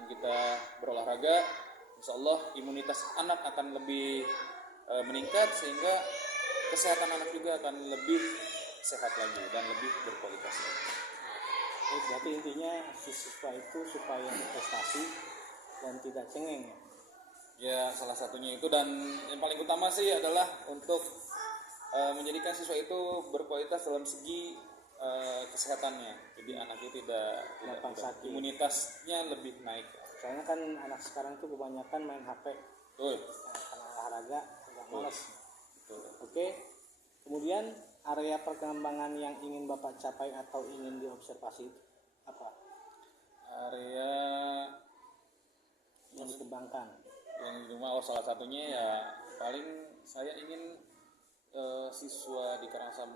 dengan kita berolahraga, insya Allah imunitas anak akan lebih meningkat, sehingga kesehatan anak juga akan lebih sehat lagi dan lebih berkualitas lagi. Berarti intinya siswa itu supaya berprestasi dan tidak cengeng. Ya, salah satunya itu, dan yang paling utama sih adalah untuk menjadikan siswa itu berkualitas dalam segi kesehatannya. Jadi anaknya tidak imunitasnya lebih naik. Soalnya kan anak sekarang tuh kebanyakan main HP. Betul. Karena olahraga agak malas. Betul. Oke. Kemudian area perkembangan yang ingin Bapak capai atau ingin diobservasi itu apa? Area yang dikembangkan. Yang cuma salah satunya ya paling saya ingin siswa di Karangasem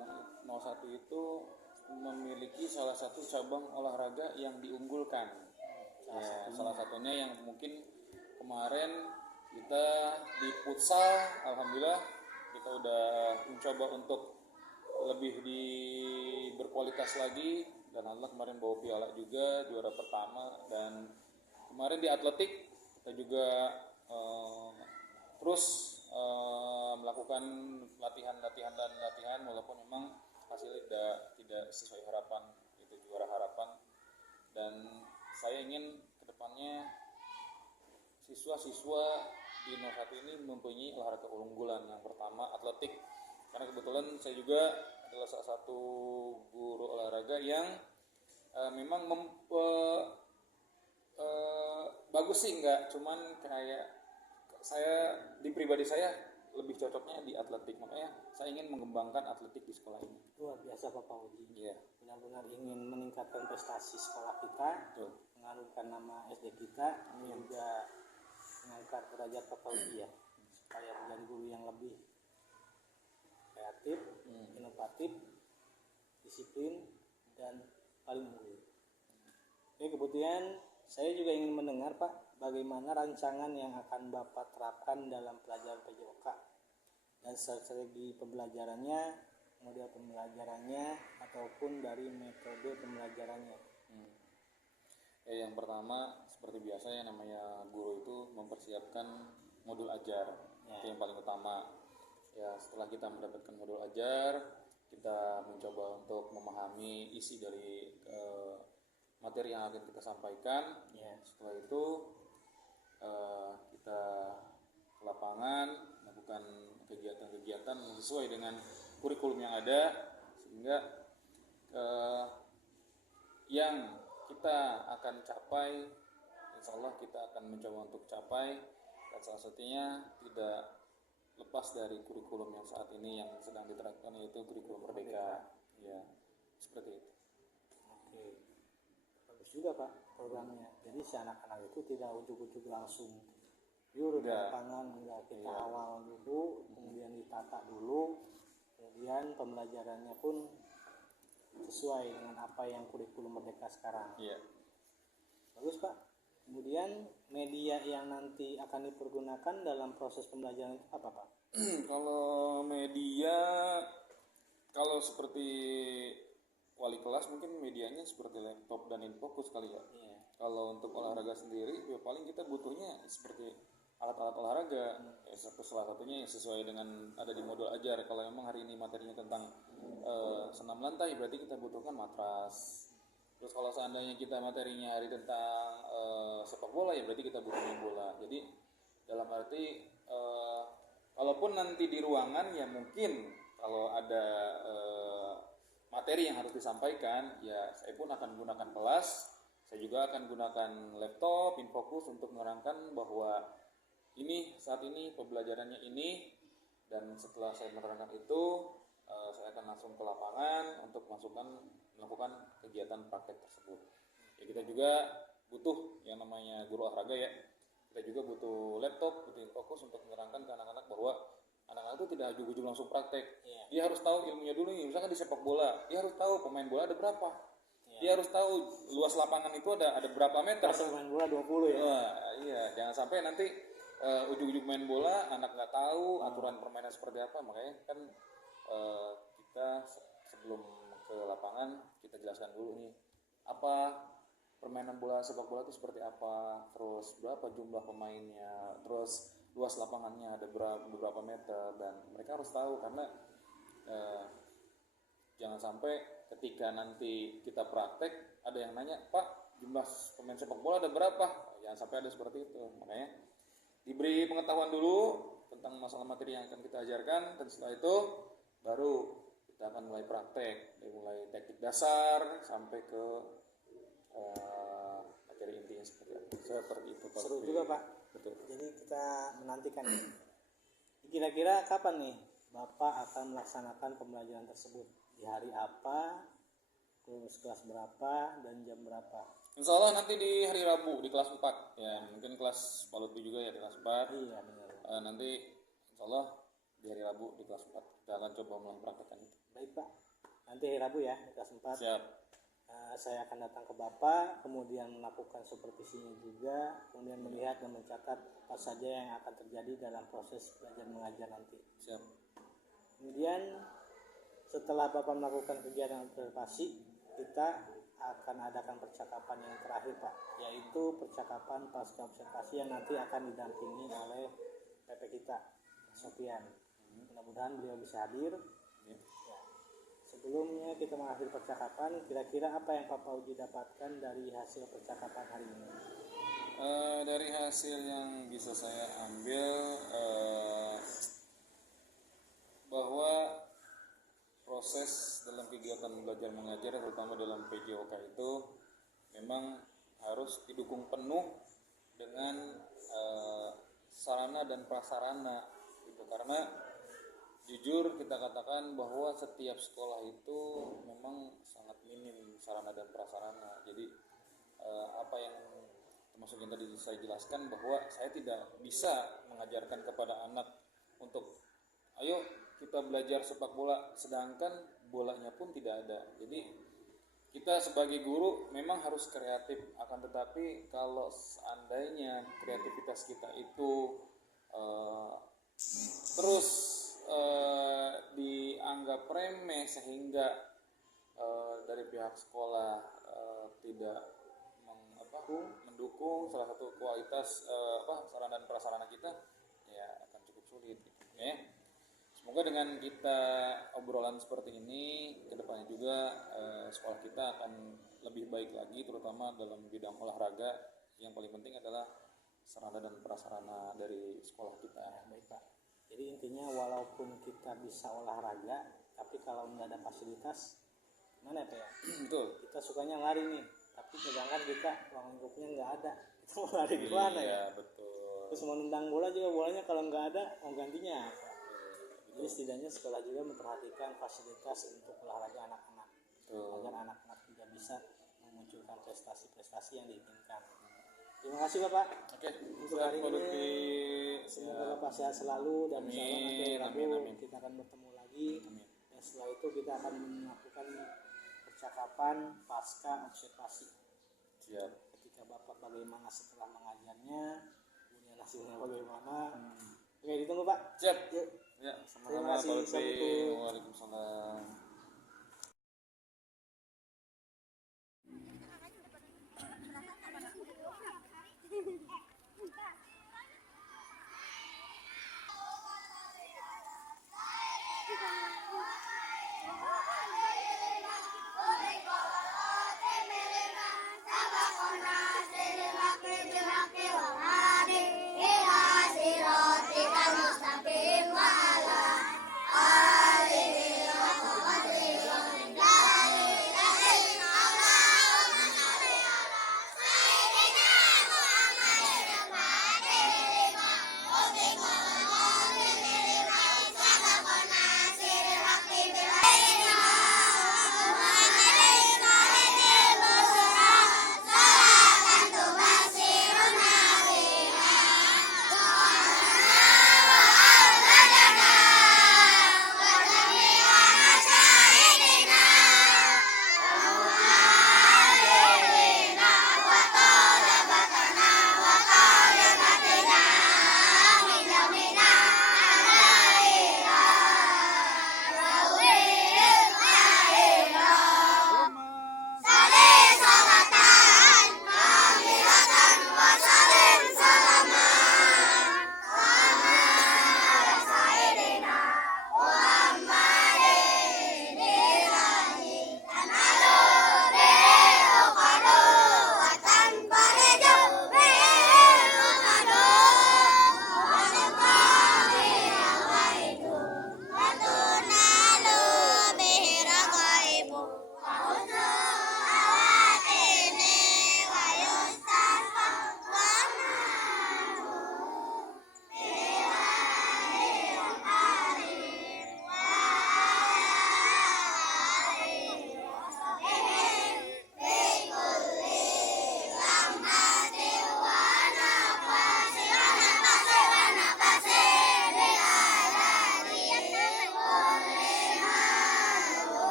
01 itu memiliki salah satu cabang olahraga yang diunggulkan. Salah satunya yang mungkin kemarin kita di futsal, alhamdulillah kita udah mencoba untuk lebih berkualitas lagi, dan alhamdulillah kemarin bawa piala juga, juara pertama. Dan kemarin di atletik kita juga terus melakukan latihan walaupun memang hasilnya tidak sesuai harapan, itu juara harapan. Dan saya ingin kedepannya siswa-siswa di 01 ini mempunyai olahraga unggulan. Yang pertama atletik, karena kebetulan saya juga adalah salah satu guru olahraga yang memang bagus sih, enggak cuman kayak saya di pribadi saya lebih cocoknya di atletik, makanya saya ingin mengembangkan atletik di sekolah ini. Luar biasa Bapak Udi. Iya. Benar-benar ingin meningkatkan prestasi sekolah kita, mengharumkan nama SD kita, juga mengangkat derajat Bapak Udi ya, supaya menjadi guru yang lebih kreatif, inovatif, disiplin, dan paling unggul. Oke, kemudian saya juga ingin mendengar Pak, bagaimana rancangan yang akan Bapak terapkan dalam pelajaran PJOK dan strategi pembelajarannya, model pembelajarannya, ataupun dari metode pembelajarannya. Yang pertama seperti biasa ya, namanya guru itu mempersiapkan modul ajar, itu yang paling utama. Ya, setelah kita mendapatkan modul ajar, kita mencoba untuk memahami isi dari materi yang akan kita sampaikan. Setelah itu kita ke lapangan melakukan kegiatan-kegiatan yang sesuai dengan kurikulum yang ada, sehingga yang kita akan capai, insya Allah kita akan mencoba untuk capai, dan salah satunya tidak lepas dari kurikulum yang saat ini yang sedang diterapkan, yaitu kurikulum Merdeka. Ya, seperti itu. Oke, bagus juga Pak programnya. Jadi si anak-anak itu tidak ujuk-ujuk langsung yur di lapangan, enggak, kita awal dulu, kemudian ditata dulu, kemudian pembelajarannya pun sesuai dengan apa yang kurikulum Merdeka sekarang. Iya. Bagus Pak. Kemudian media yang nanti akan dipergunakan dalam proses pembelajaran itu apa Pak? Kalau media, kalau seperti wali kelas mungkin medianya seperti laptop dan infocus kali ya. Kalau untuk olahraga sendiri ya paling kita butuhnya seperti alat-alat olahraga, salah satunya yang sesuai dengan ada di modul ajar. Kalau memang hari ini materinya tentang senam lantai, berarti kita butuhkan matras. Terus kalau seandainya kita materinya hari tentang sepak bola, ya berarti kita butuhnya bola. Jadi dalam arti kalaupun nanti di ruangan ya mungkin kalau ada materi yang harus disampaikan, ya saya pun akan gunakan kelas. Saya juga akan gunakan laptop, infocus untuk menerangkan bahwa ini saat ini pembelajarannya ini, dan setelah saya menerangkan itu saya akan langsung ke lapangan untuk melakukan kegiatan praktek tersebut. Ya, kita juga butuh yang namanya guru olahraga ya. Kita juga butuh laptop, butuh fokus untuk menerangkan ke anak-anak bahwa anak-anak itu tidak ujuk-ujuk langsung praktek. Dia harus tahu ilmunya dulu nih. Misalkan di sepak bola, dia harus tahu pemain bola ada berapa. Dia harus tahu luas lapangan itu ada berapa meter. Pemain bola 20 ya. Iya, jangan sampai nanti ujuk-ujuk main bola, anak nggak tahu aturan permainan seperti apa. Makanya kan kita sebelum ke lapangan kita jelaskan dulu nih apa permainan bola sepak bola itu seperti apa, terus berapa jumlah pemainnya, terus luas lapangannya ada beberapa meter, dan mereka harus tahu karena jangan sampai ketika nanti kita praktek ada yang nanya, Pak, jumlah pemain sepak bola ada berapa? Jangan sampai ada seperti itu. Makanya diberi pengetahuan dulu tentang masalah materi yang akan kita ajarkan, dan setelah itu baru kita akan mulai praktek, dari mulai teknik dasar sampai ke materi intinya seperti itu. Seru juga Pak. Betul. Jadi kita menantikan. Kira-kira kapan nih Bapak akan melaksanakan pembelajaran tersebut? Di hari apa? Kelas berapa dan jam berapa? Insya Allah nanti di hari Rabu di kelas 4 ya, mungkin kelas Palupi juga ya di kelas 4. Iya benar. Nanti insya Allah di hari Rabu di kelas 4 kita akan coba mempraktekkan itu. Baik Pak, nanti hari Rabu ya di kelas 4. Siap. Saya akan datang ke Bapak, kemudian melakukan supervisinya juga, kemudian melihat dan mencatat apa saja yang akan terjadi dalam proses belajar mengajar nanti. Siap. Kemudian setelah Bapak melakukan kegiatan observasi, kita akan adakan percakapan yang terakhir Pak, yaitu percakapan pasca observasi yang nanti akan didampingi oleh PP kita, Sofian. Mudah-mudahan beliau bisa hadir. Ya. Sebelumnya kita mengakhiri percakapan, kira-kira apa yang Pak Fauji dapatkan dari hasil percakapan hari ini? Dari hasil yang bisa saya ambil bahwa proses dalam kegiatan belajar mengajar terutama dalam PJOK itu memang harus didukung penuh dengan sarana dan prasarana gitu, karena jujur kita katakan bahwa setiap sekolah itu memang sangat minim sarana dan prasarana. Jadi apa yang termasuk yang tadi saya jelaskan, bahwa saya tidak bisa mengajarkan kepada anak untuk ayo kita belajar sepak bola sedangkan bolanya pun tidak ada. Jadi kita sebagai guru memang harus kreatif, akan tetapi kalau seandainya kreativitas kita itu terus dianggap remeh sehingga dari pihak sekolah tidak mendukung salah satu kualitas sarana dan prasarana kita, ya akan cukup sulit gitu, ya. Semoga dengan kita obrolan seperti ini kedepannya juga sekolah kita akan lebih baik lagi, terutama dalam bidang olahraga. Yang paling penting adalah sarana dan prasarana dari sekolah kita. Baik Pak. Jadi intinya walaupun kita bisa olahraga, tapi kalau nggak ada fasilitas, mana Pak ya? Betul. Kita sukanya lari nih, tapi sedangkan kita ruang lingkupnya nggak ada. Kita mau lari di mana ya? Betul. Terus mau nendang bola juga, bolanya kalau nggak ada, mau gantinya apa? Jadi setidaknya sekolah juga memperhatikan fasilitas untuk olahraga anak-anak, agar anak-anak juga bisa memunculkan prestasi-prestasi yang diinginkan. Terima kasih Bapak. Oke, untuk hari ini. Semoga Bapak sehat selalu, dan insya Allah nanti Rabu kita akan bertemu lagi. Dan setelah itu kita akan melakukan percakapan pasca observasi. Siap. Ketika Bapak bagaimana setelah mengajarnya, kemudian hasilnya bagaimana. Oke, ditunggu Pak. Siap. Yuk. Ya, Terima kasih. Assalamualaikum. Waalaikumsalam.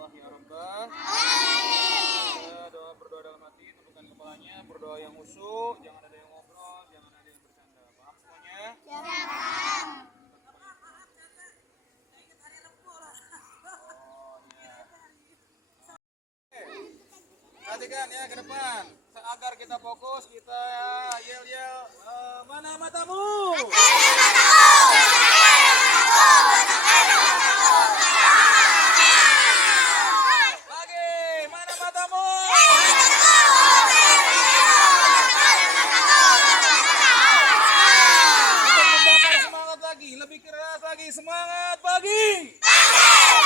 Allah ya Rabbah. Berdoa dalam hati, tundukkan kepalanya, berdoa yang khusyuk, jangan ada yang ngobrol, jangan ada yang bercanda. Paham semuanya? Perhatikan ya ke depan. Agar kita fokus, kita yel-yel, mana matamu? Lagi, mana matamu? Untuk membakar semangat lagi, lebih keras lagi, semangat pagi. Semangat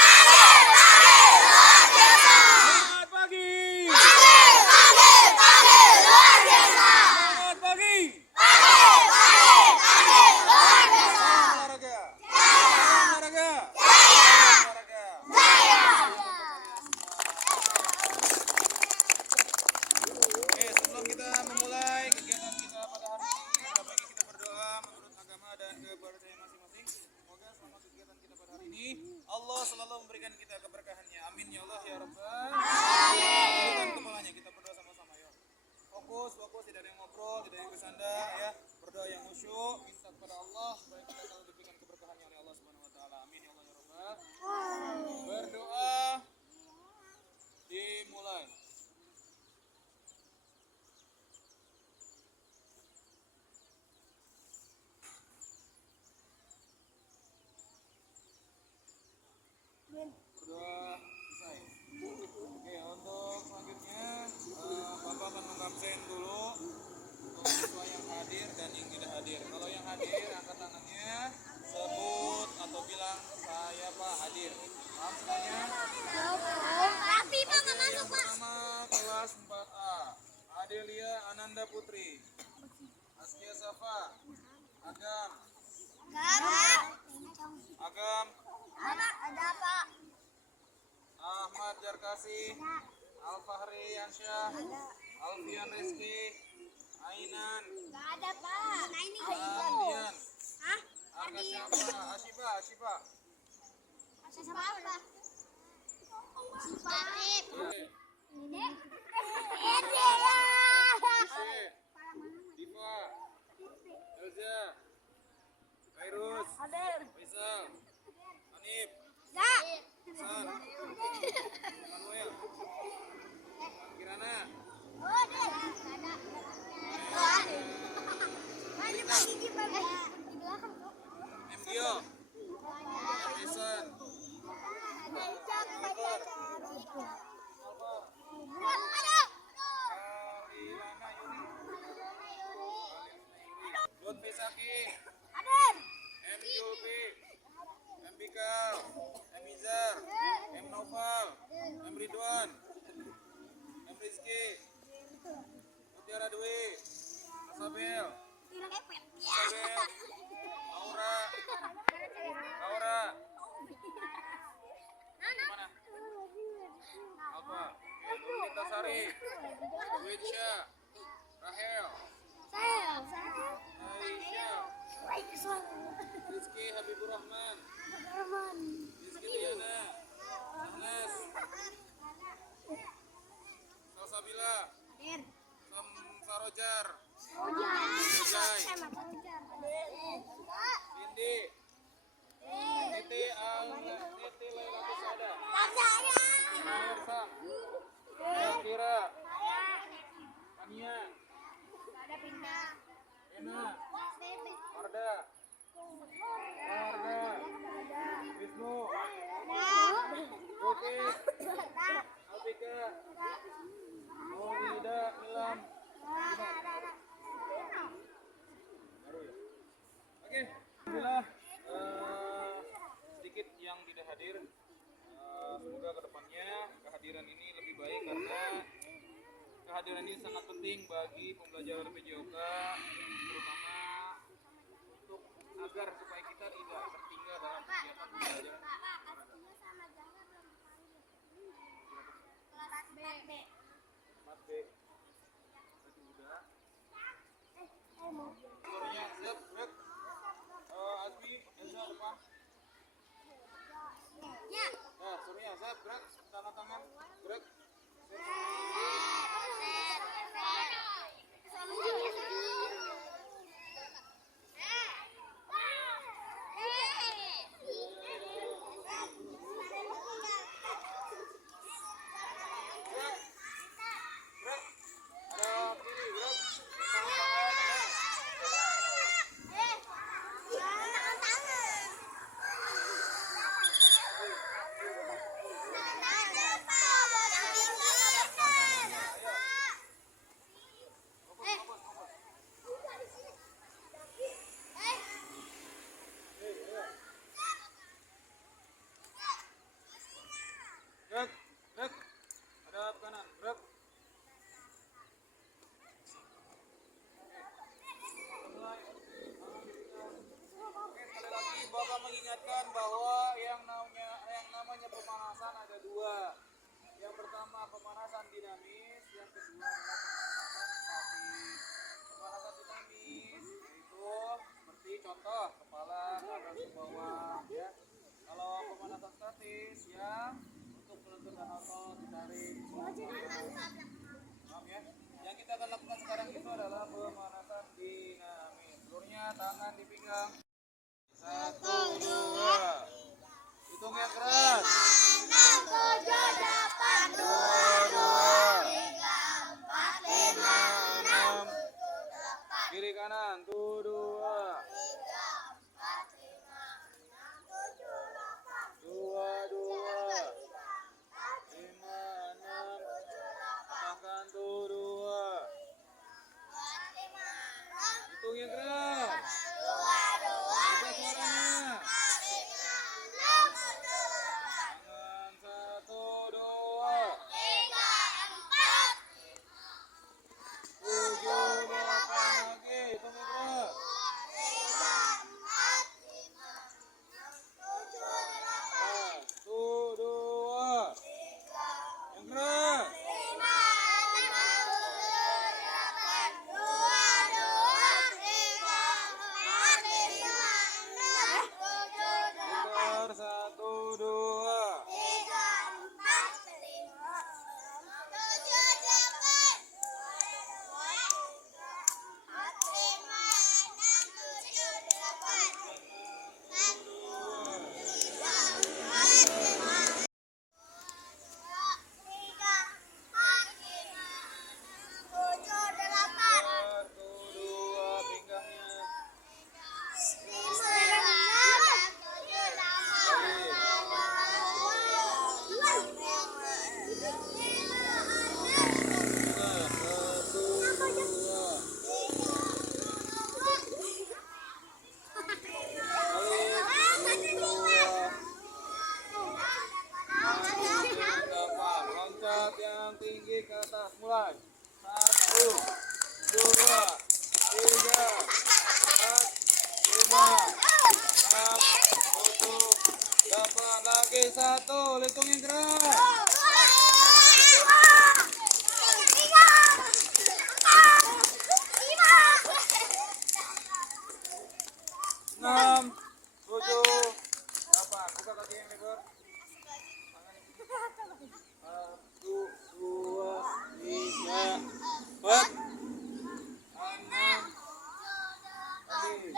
pagi. Semangat pagi. Olahraga. Olahraga. Olahraga. Oke, sebelum kita memulai kegiatan kita pada hari ini, kita bagi kita berdoa menurut agama dan kepercayaan masing-masing. Semoga selama kegiatan kita pada hari ini, Allah selalu memberikan kita keberkahannya. Amin ya Allah ya Rabbal. Tundukkan kepalanya, kita berdoa sama-sama ya. Fokus, tidak ada yang ngobrol, tidak ada yang bersanda ya. Berdoa yang khusyuk, minta kepada Allah supaya kita selalu diberikan keberkahannya oleh Allah Subhanahu wa taala. Amin ya Allah ya Rabbal. Berdoa dimulai. Berdoa selesai. Oke, untuk selanjutnya Bapak akan mengabsen dulu untuk siswa yang hadir dan yang tidak hadir. Kalau yang hadir angkat tangannya, sebut atau bilang saya Pak hadir. Paham semuanya? Rapi Pak, Oke, nggak masuk yang Pak. pertama kelas 4A Adelia Ananda Putri, Askia Safa, Agam, Ada Pak. Ahmad Jarkasi, Al-Fahri Ansyah, Alfian Rizki, Ainan, Nggak ada Pak. Nah ini Andian, Hah? Asyifa, Sama apa? Parip. Oke, Syekh, Diva, Elza, Kairus, Faisal, Hanif, Hasan, Manuel, Kirana, Mgio, Esan, Alilana Yuni, Lutfi Saki, M. Julfi, M. Bikal, M. Izar, M. Naufal, M. Ridwan, M. Rizky, Mutiara Dwi, Asabel, Aura, mana? Apa? Nurlita Sari, Winsya, Rahel, Aisyah, Rizky Habibur Rahman, Rizky Diana, Anas, Salsabila, Samsarojar, Ujai, Indi, Niti Lailatul Sada, Mirsam, Elvira, Ania, Ena, Marda, Wisnu, Zulfi, Alvika, Maulida, Milam, baru ya. Oke, alhamdulillah sedikit yang tidak hadir. Semoga kedepannya kehadiran ini lebih baik karena kehadiran ini sangat penting bagi pembelajaran PJOK, terutama untuk agar supaya kita tidak tertinggal dalam kegiatan pembelajaran. Mat B. Tadi udah. Suaranya siap, Brek. Azmi, Elza depan. Ya. Nah, suaranya siap, Brek. Tanda tangan. Gerak. Ada kiri, gerak. Tanda tangan. Gerak, gerak. Hadap kanan, gerak. Sekali lagi Bapak mengingatkan bahwa yang namanya pemanasan ada dua. Yang pertama pemanasan dinamis, yang kedua adalah pemanasan statis. Pemanasan dinamis yaitu seperti contoh kepala ke atas ke bawah ya. Kalau pemanasan statis ya untuk melenturkan otot ditarik. Paham ya? Yang kita akan lakukan sekarang itu adalah pemanasan dinamis. Seluruhnya tangan di pinggang. 1, 2. Hitung yang keras. 2, 2. 5, 6. Kiri kanan. 2, 2. 2, 2. 5, 6. Makan 2. Hitung yang keras. Buka suaranya. Tangan 1, 2. 7, 8 lagi. Hitung yang keras. 1, 2. Yang keras. Putar 1, 2. Satu, dua, pinggangnya. Satu, dua. Loncat yang tinggi ke atas. Mulai. 1, 2, 3, 4, 5, 6, 7, 8. Lagi 1. Hitung yang keras. 6, 7, 8. Buka kaki yang lebar. 1, 2, 3, 4, 6. Lagi.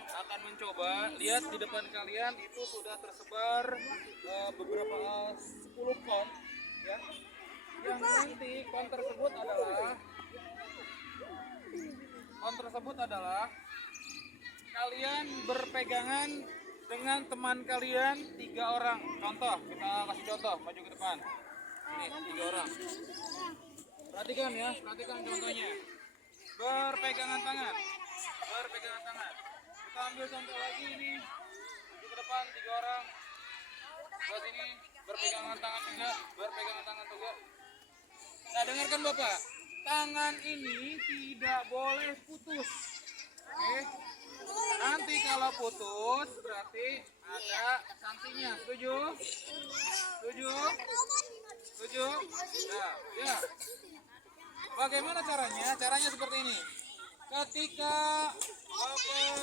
akan mencoba. Lihat di depan kalian itu sudah tersebar beberapa 10 kon ya. Yang nanti kon tersebut adalah kalian berpegangan dengan teman kalian 3 orang. Contoh, kita kasih contoh, maju ke depan. Ini 3 orang. Perhatikan ya, perhatikan contohnya. Berpegangan tangan. Kita ambil contoh lagi ini. Maju ke depan 3 orang. Ke sini berpegangan tangan juga. Nah, dengarkan Bapak. Tangan ini tidak boleh putus. Oke. Nanti kalau putus berarti ada sanksinya. Setuju? Nah, ya. Bagaimana caranya? Caranya seperti ini. Ketika Bapak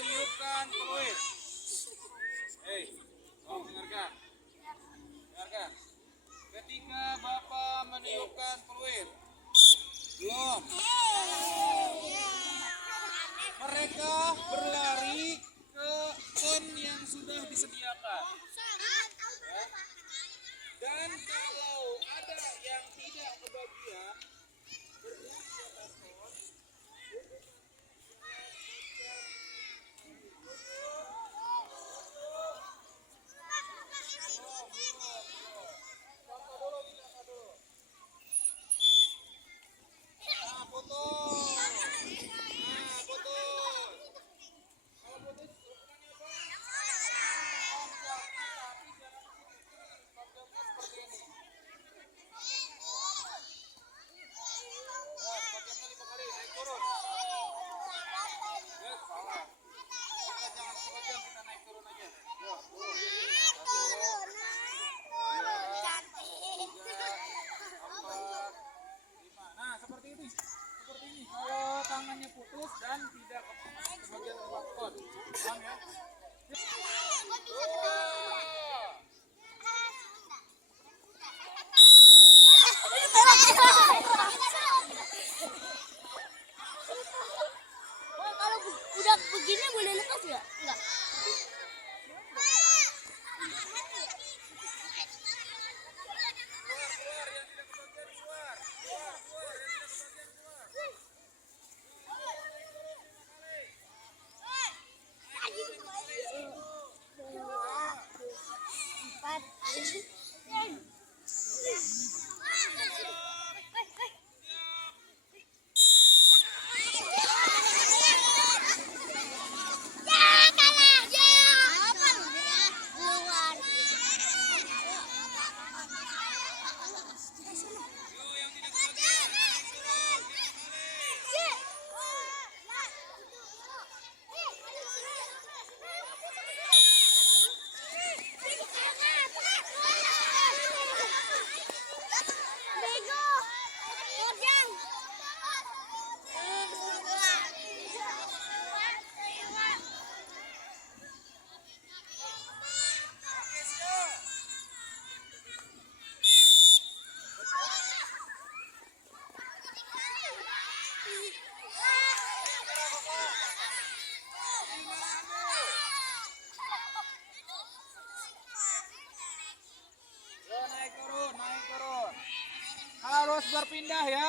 meniupkan peluit. Tolong dengarkan. Ketika Bapak meniupkan peluit. Belum. Mereka berlari ke kon yang sudah disediakan. Ya. Dan kalau ada yang tidak kebagian, bergerak di atas kon. Nah, putus. Nah, seperti ini. Kalau tangannya putus dan tidak kebagian kon. Paham ya? Kalau udah begini boleh lepas nggak? Enggak.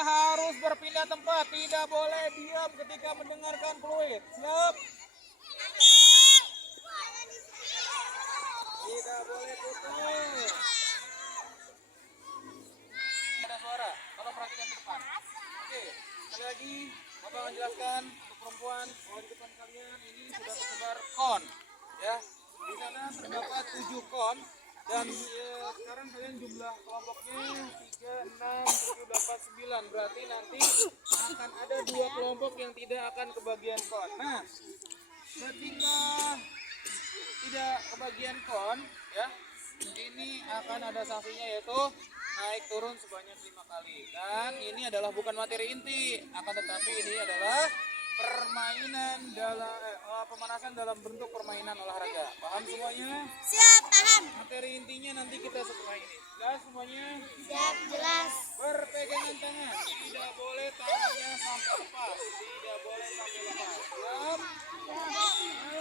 Harus berpindah tempat, tidak boleh diam ketika mendengarkan fluid. Siap? Tidak boleh putus. Ada suara, Bapak perhatikan ke depan. Oke, sekali lagi Bapak menjelaskan untuk perempuan bahwa di depan kalian ini sudah tersebar kon, ya. Di sana terdapat 7 kon. Dan sekarang kalian jumlah kelompoknya 3, 6, 7, 8, 9. Berarti nanti akan ada 2 kelompok yang tidak akan kebagian kon. Nah, ketika tidak kebagian kon, ya, ini akan ada sanksinya yaitu naik turun sebanyak 5 kali. Dan ini adalah bukan materi inti, akan tetapi ini adalah permainan dalam pemanasan dalam bentuk permainan olahraga. Paham semuanya? Siap, paham. Materi intinya nanti kita setelah ini. Jelas semuanya? Siap, jelas. Berpegangan tangan, tidak boleh tangannya sampai lepas. Siap? Nah,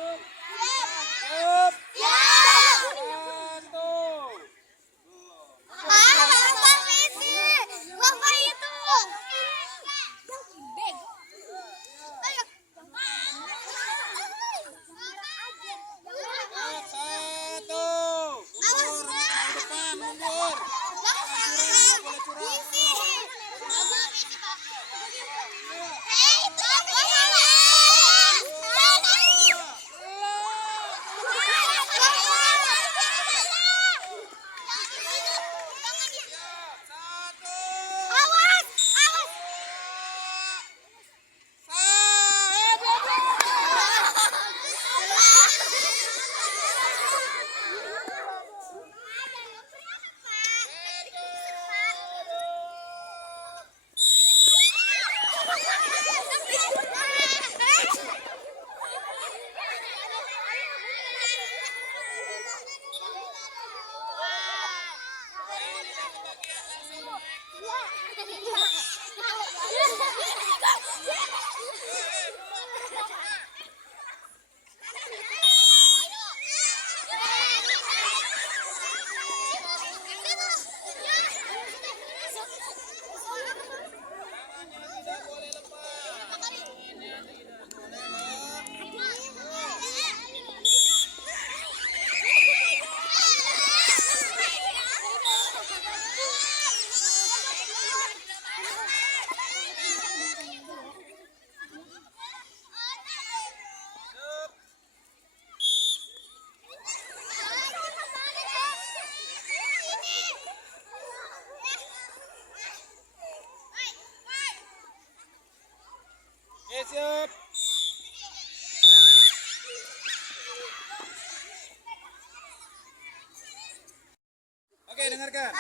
dengarkan.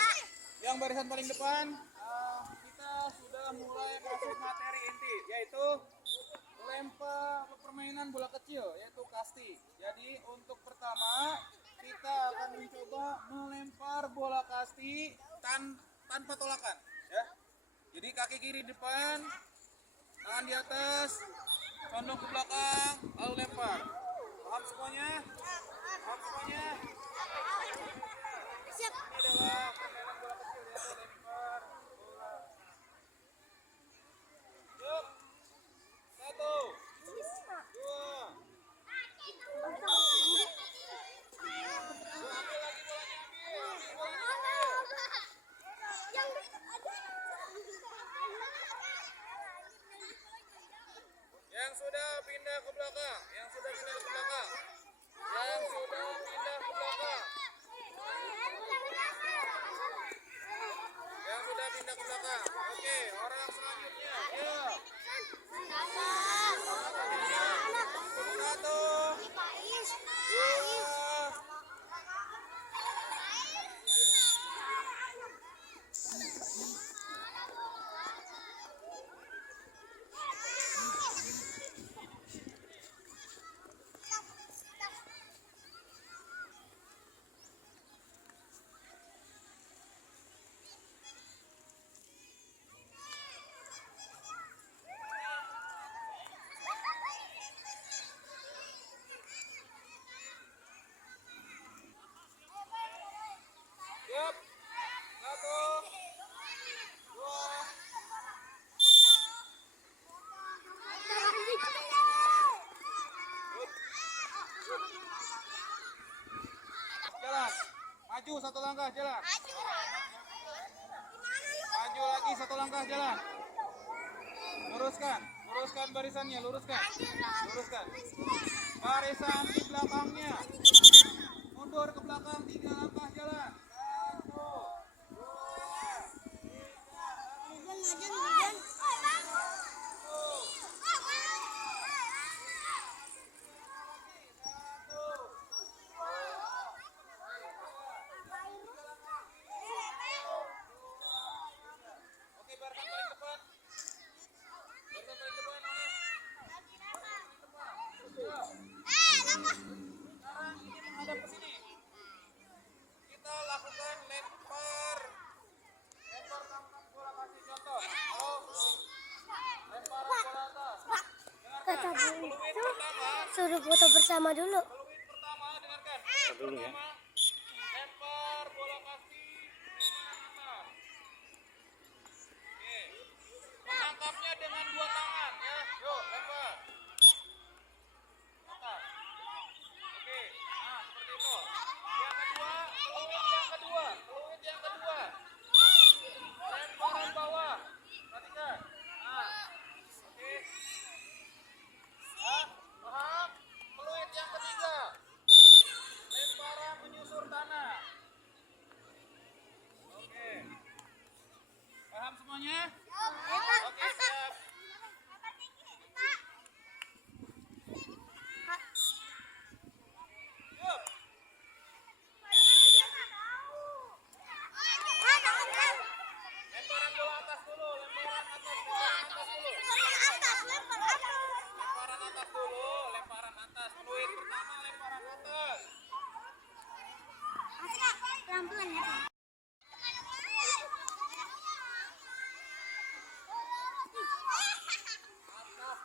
Yang barisan paling depan, kita sudah mulai masuk materi inti, yaitu lempar permainan bola kecil, yaitu kasti. Jadi untuk pertama kita akan mencoba melempar bola kasti tanpa tolakan, ya. Jadi kaki kiri depan, tangan di atas, condong ke belakang, lalu lempar. Paham semuanya? Paham semuanya? Siap. Ini adalah permainan bola kecil, yaitu lempar bola. Yuk. 1, 2. Yang sudah pindah ke belakang, yang sudah pindah ke belakang, yang sudah pindah ke belakang, yang sudah pindah ke belakang. Oke, orang selanjutnya. Ya. 1, 2. Siap. 1, 2. Jalan. Maju 1 langkah, jalan. Maju lagi 1 langkah, jalan. Luruskan, luruskan barisannya, luruskan. Luruskan. Barisan di belakangnya. Mundur ke belakang 3 langkah, jalan. 1, 2, 3. Oke, barisan paling depan. Barisan paling depan mana? Sekarang ini menghadap ke sini. Kita lakukan lempar tangkap bola kasih contoh. Lemparan bola atas. Kata Dengarkan. Bu Peluit itu pertama. suruh foto bersama dulu. Peluit pertama, dengarkan. Dulu ya. Pertama, lempar bola kaki lemparan atas. Oke. Menangkapnya dengan 2 tangan, ya. Yuk, lempar. Atas. Oke. Nah, seperti itu. Yang kedua, peluit yang kedua. Peluit yang kedua. Lemparan bawah. Perhatikan. Nah. Oke. Ah, paham? Peluit yang ketiga. Lemparan menyusur tanah. Oke. Paham semuanya? Oke, siap. Yuk. Lemparan bola atas dulu. Lemparan atas dulu. Lemparan atas dulu. Lemparan atas. Peluit pertama, lemparan atas. Pelan-pelan ya.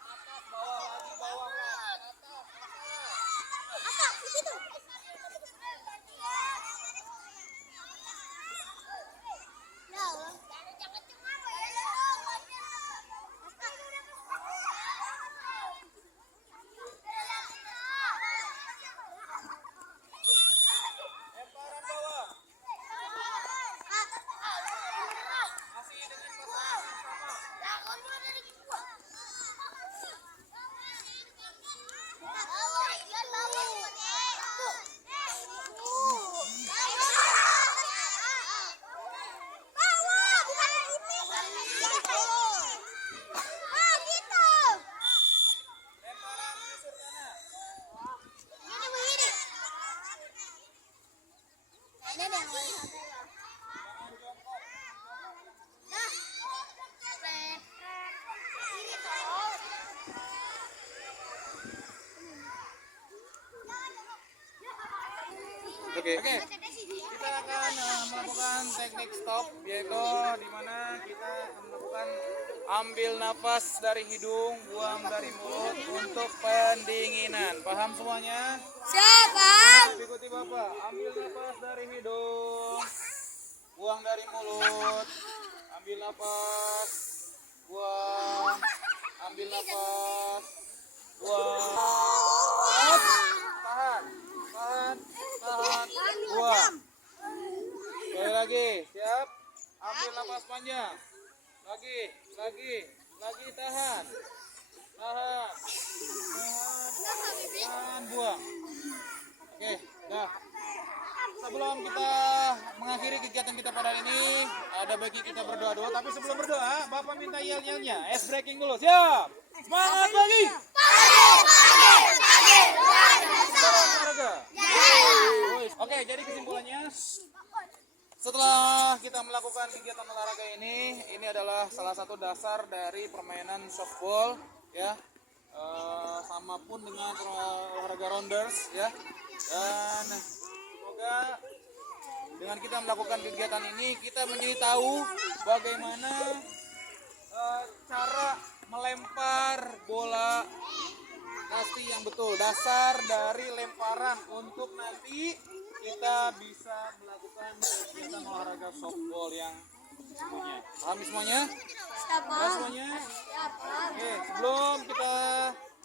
Atas, bawah lagi, bawah lagi. Atas. Lemparan bawah. Masih dengan pasangan yang sama. Lemparan menyusur tanah. Oke, kita akan melakukan teknik stop, yaitu di mana kita akan melakukan ambil napas dari hidung, buang dari mulut untuk pendinginan. Paham semuanya? Siapa? Ikuti Bapak. Ambil napas dari hidung, buang dari mulut. Ambil napas, buang. Ambil napas, buang. Tahan, tahan, tahan, buang. Sekali lagi, siap? Ambil napas panjang. Lagi, tahan. Tahan, tahan, buang. Oke, dah. Sebelum kita mengakhiri kegiatan kita pada hari ini, ada baiknya kita berdoa dulu. Tapi sebelum berdoa, Bapak minta yel-yelnya. Ice breaking dulu, siap? Semangat lagi! Olahraga. Oke, jadi kesimpulannya, setelah kita melakukan kegiatan olahraga ini adalah salah satu dasar dari permainan softball, ya. Sama pun dengan olahraga rounders, ya. Dan semoga dengan kita melakukan kegiatan ini kita menjadi tahu bagaimana cara melempar bola kasti yang betul, dasar dari lemparan untuk nanti kita bisa melakukan kegiatan olahraga softball yang semuanya. Paham semuanya? Paham semuanya? Oke, sebelum kita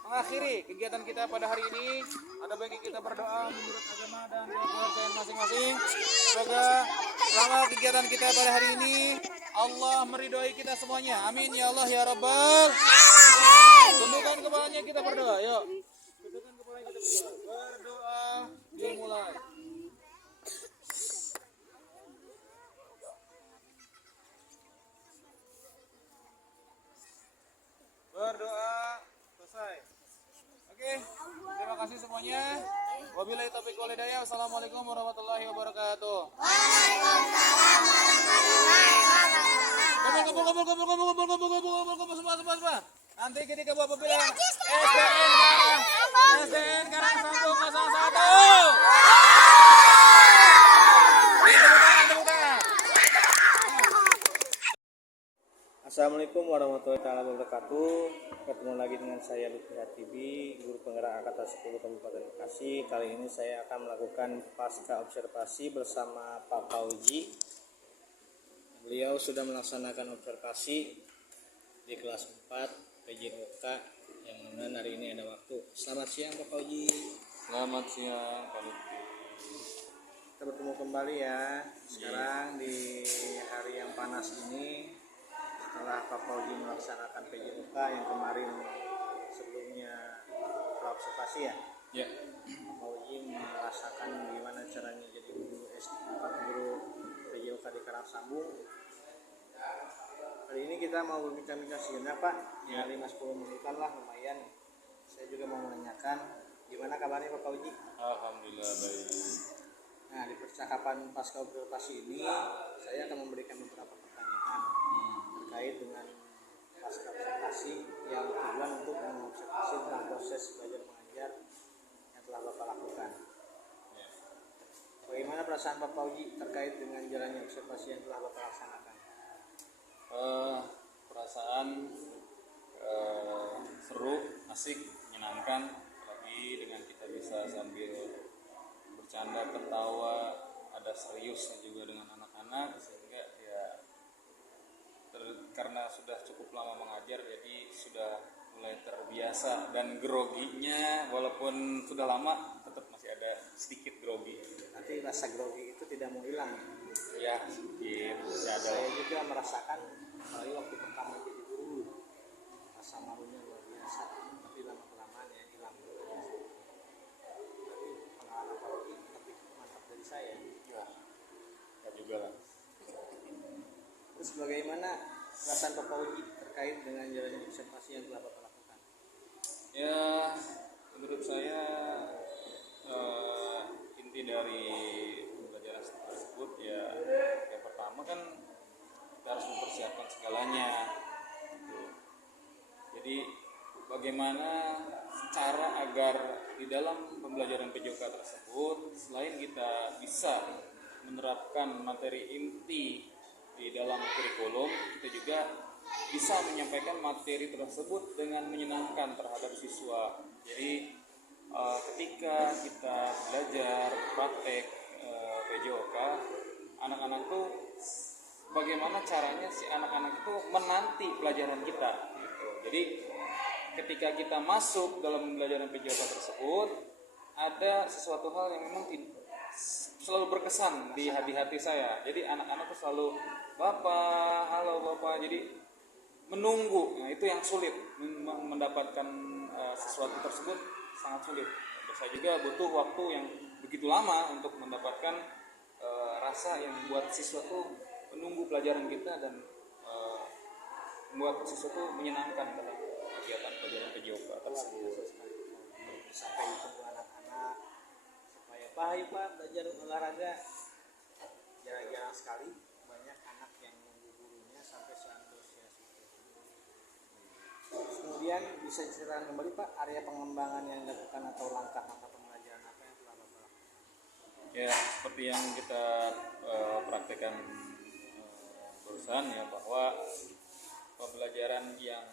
mengakhiri kegiatan kita pada hari ini, ada baiknya kita berdoa menurut agama dan kepercayaan masing-masing. Semoga selama kegiatan kita pada hari ini Allah meridhoi kita semuanya. Amin ya Allah ya Rabbal. Tundukkan kepalanya, kita berdoa. Yuk. Tundukkan kepalanya, kita berdoa. Berdoa dimulai. Berdoa selesai. Oke, terima kasih semuanya. Wabillahi taufiq wal hidayah. Wassalamualaikum warahmatullahi wabarakatuh. Kumpul semua. Nanti ketika Bapak bilang SDN Karang Sambung 01. Assalamualaikum warahmatullahi wabarakatuh. Ketemu lagi dengan saya Lutfi Hatibi, guru penggerak Angkatan 10 Kabupaten Bekasi. Kali ini saya akan melakukan pasca observasi bersama Pak Fauji. Beliau sudah melaksanakan observasi di kelas 4 PJOK yang mana hari ini ada waktu. Selamat siang Pak Fauji. Selamat siang Pak Lutfi. Kita bertemu kembali ya. Sekarang di hari yang panas ini, setelah Pak Fauji melaksanakan PJOK yang kemarin sebelumnya observasi ya. Ya. Pak Fauji merasakan gimana caranya jadi guru PJOK di Karang Sambung. Hari ini kita mau berbincang-bincang sejenak Pak, ya 5-10 menitan lah lumayan. Saya juga mau menanyakan gimana kabarnya Pak Fauji. Alhamdulillah baik. Nah, di percakapan pasca observasi ini saya akan memberikan beberapa pertanyaan terkait dengan pasca observasi yang tujuan untuk mengobservasi tentang proses belajar mengajar yang telah Bapak lakukan. Bagaimana perasaan Pak Fauji terkait dengan jalannya observasi yang telah Bapak laksanakan? Perasaan seru, asik, menyenangkan, apalagi dengan kita bisa sambil bercanda, tertawa, ada seriusnya juga dengan anak-anak, sehingga ya karena sudah cukup lama mengajar jadi sudah mulai terbiasa, dan groginya walaupun sudah lama tetap masih ada sedikit grogi. Nanti rasa grogi itu tidak mau hilang. Ya, sedikit masih ada. Saya juga merasakan apalagi waktu pertama jadi guru, rasa malunya luar biasa, tapi lama kelamaan ya hilang. Tapi pengalaman Pak Fauji lebih mantap dari saya. Ya juga lah. Terus bagaimana perasaan Pak Fauji terkait dengan jalannya observasi yang telah Bapak lakukan? Ya, menurut saya inti dari pembelajaran tersebut ya yang pertama kan kita harus mempersiapkan segalanya gitu. Jadi bagaimana cara agar di dalam pembelajaran PJOK tersebut, selain kita bisa menerapkan materi inti di dalam kurikulum, kita juga bisa menyampaikan materi tersebut dengan menyenangkan terhadap siswa. Jadi ketika kita belajar praktek PJOK, anak-anak tuh bagaimana caranya si anak-anak itu menanti pelajaran kita gitu. Jadi ketika kita masuk dalam pembelajaran PJOK tersebut, ada sesuatu hal yang memang selalu berkesan di hati saya. Jadi anak-anak tuh selalu Bapak, halo Bapak. Jadi menunggu, nah itu yang sulit, mendapatkan sesuatu tersebut sangat sulit. Saya juga butuh waktu yang begitu lama untuk mendapatkan rasa yang membuat siswa tuh menunggu pelajaran kita dan membuat siswa tuh menyenangkan dalam kegiatan pelajaran PJOK tersebut. Sampai ditunggu anak-anak supaya Pak belajar olahraga. Jarang-jarang sekali banyak anak yang menunggu gurunya sampai seantusias itu. Kemudian bisa diceritakan kembali Pak area pengembangan yang dilakukan atau langkah-langkah pembelajaran apa yang telah Bapak lakukan? Ya, seperti yang kita praktekkan barusan ya, bahwa pembelajaran yang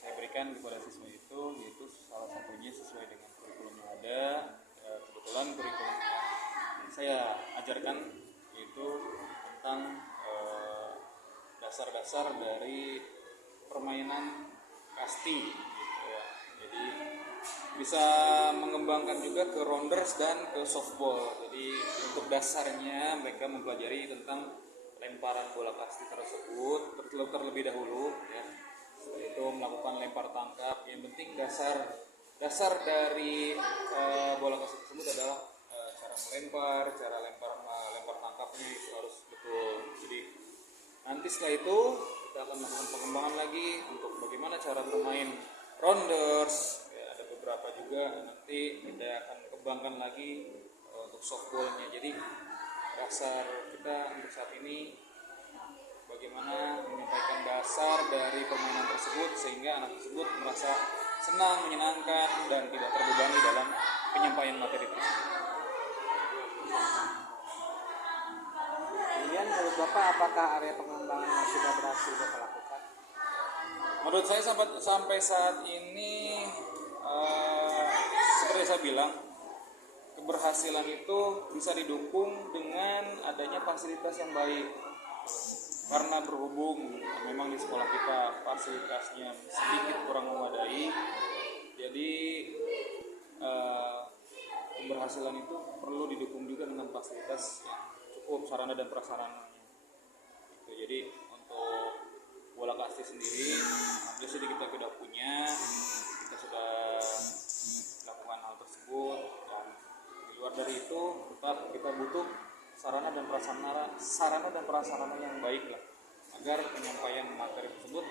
saya berikan kepada siswa itu yaitu salah satunya sesuai dengan kurikulum yang ada. Kebetulan kurikulum yang saya ajarkan yaitu tentang dasar-dasar dari permainan kasti gitu ya. Jadi bisa mengembangkan juga ke rounders dan ke softball. Jadi untuk dasarnya mereka mempelajari tentang lemparan bola kasti tersebut terlebih dahulu ya. Setelah itu melakukan lempar tangkap. Yang penting dasar dari bola kasti tersebut adalah cara melempar, cara lempar tangkapnya itu harus betul. Jadi nanti setelah itu kita akan melakukan pengembangan lagi untuk bagaimana cara bermain rounders ya, ada beberapa juga nanti kita akan kembangkan lagi untuk softballnya. Jadi dasar kita untuk saat ini bagaimana menyampaikan dasar dari permainan tersebut sehingga anak tersebut merasa senang, menyenangkan dan tidak terbebani dalam penyampaian materi tersebut. Kemudian menurut Bapak apakah area pengembangan yang sudah berhasil Bapak lakukan? Menurut saya sampai saat ini seperti saya bilang, keberhasilan itu bisa didukung dengan adanya fasilitas yang baik. Karena berhubung memang di sekolah kita fasilitasnya sedikit kurang memadai, jadi keberhasilan itu perlu didukung juga dengan fasilitas yang cukup, sarana dan prasarananya. Jadi untuk bola kasti sendiri, alhamdulillah kita sudah punya, kita sudah melakukan hal tersebut, dan di luar dari itu tetap kita butuh sarana dan prasarana yang baik lah, agar penyampaian materi tersebut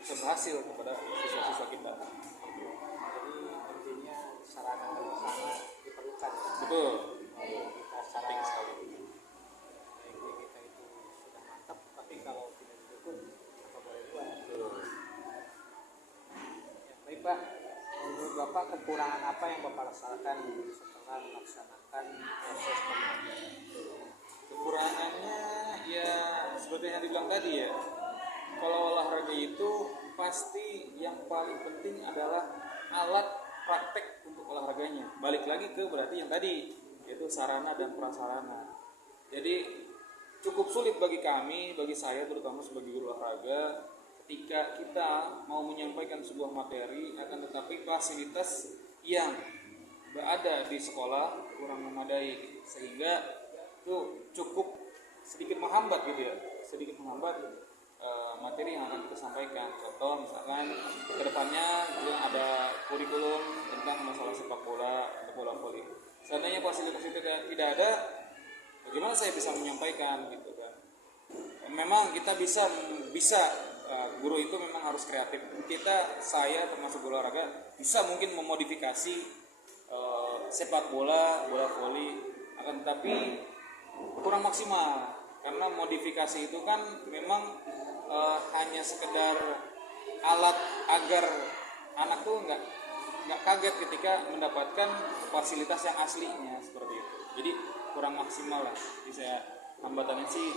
bisa berhasil kepada siswa-siswa kita. Jadi intinya sarana dan prasarana diperlukan. Betul. Kita secara kita itu sudah mantap, tapi kalau tidak didukung apa boleh buat. Ya, baik Pak, menurut Bapak kekurangan apa yang Bapak rasakan setelah melaksanakan proses pembelajaran? Kekurangannya ya seperti yang dibilang tadi ya, kalau olahraga itu pasti yang paling penting adalah alat praktek untuk olahraganya. Balik lagi ke berarti yang tadi, yaitu sarana dan prasarana. Jadi cukup sulit bagi saya terutama sebagai guru olahraga, ketika kita mau menyampaikan sebuah materi akan tetapi fasilitas yang berada di sekolah kurang memadai, sehingga itu cukup sedikit menghambat materi yang akan kita sampaikan. Contoh misalkan kedepannya ada kurikulum tentang masalah sepak bola atau bola voli. Seandainya fasilitas itu tidak ada, bagaimana saya bisa menyampaikan gitu kan? Memang kita bisa guru itu memang harus kreatif. Saya termasuk guru olahraga bisa mungkin memodifikasi sepak bola voli, akan tetapi kurang maksimal karena modifikasi itu kan memang hanya sekedar alat agar anak tuh nggak kaget ketika mendapatkan fasilitas yang aslinya seperti itu. Jadi kurang maksimal lah. Jadi saya hambatannya sih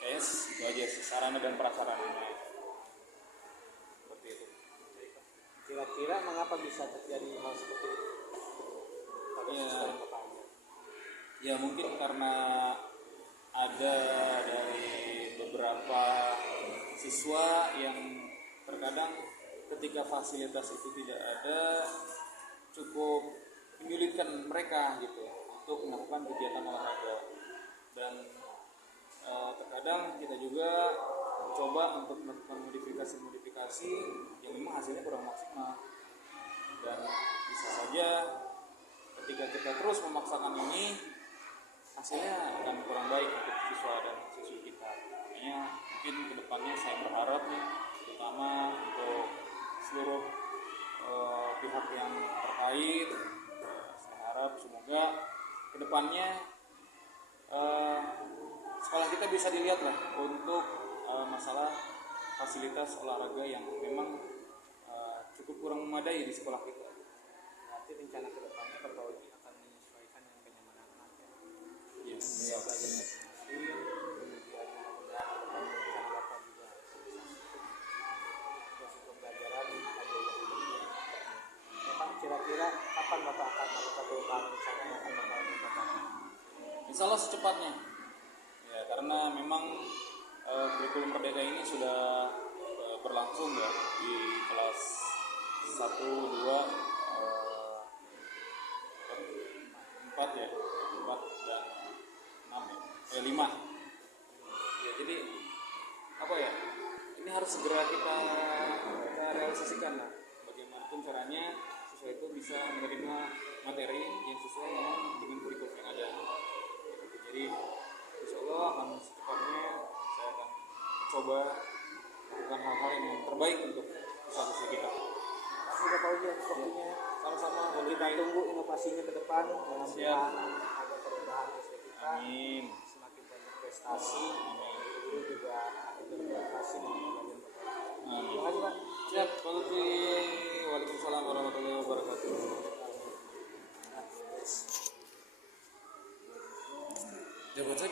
kayak itu aja sih, sarana dan prasarananya seperti itu. Kira-kira mengapa bisa terjadi hal seperti itu? Ya mungkin karena ada dari beberapa siswa yang terkadang ketika fasilitas itu tidak ada cukup menyulitkan mereka gitu untuk melakukan kegiatan olahraga, dan terkadang kita juga mencoba untuk melakukan modifikasi yang memang hasilnya kurang maksimal, dan bisa saja ketika kita terus memaksakan ini hasilnya akan kurang baik untuk siswa dan siswi kita. Makanya mungkin kedepannya saya berharap nih, terutama untuk seluruh pihak yang terkait, saya harap semoga kedepannya sekolah kita bisa dilihat lah untuk masalah fasilitas olahraga yang memang cukup kurang memadai di sekolah kita. Nanti rencana kedepannya Bapak Uji akan menyesuaikan dengan kenyamanan anak ya. Yes. Beliau belajar kemudian mudah-mudahan rencana Bapak juga proses pembelajaran ada yang lebih. Bapak kira-kira kapan Bapak akan melakukan perubahan rencana yang akan Bapak lakukan? Insya Allah secepatnya. Ya, karena memang kurikulum Merdeka ini sudah berlangsung ya di kelas 1, 2, 4 ya, 4 dan 6 ya, 5. Ya, jadi apa ya? Ini harus segera kita realisasikan lah. Bagaimanapun caranya siswa itu bisa menerima materi yang sesuai dengan kurikulum yang ada. Jadi insya Allah akan secepatnya saya akan coba melakukan hal-hal yang terbaik untuk siswa-siswi kita. Terima kasih Bapak Uji atas waktunya. Sama-sama. Kita tunggu inovasinya ke depan. Mudah-mudahan ada perubahan siswa kita. Amin. Semakin banyak prestasi. Itu juga berprestasi dengan pelajaran Bapak. Amin. Terima kasih Pak. Siap, Pak Lutfi. Waalaikumsalam warahmatullahi wabarakatuh. Ya, buat saya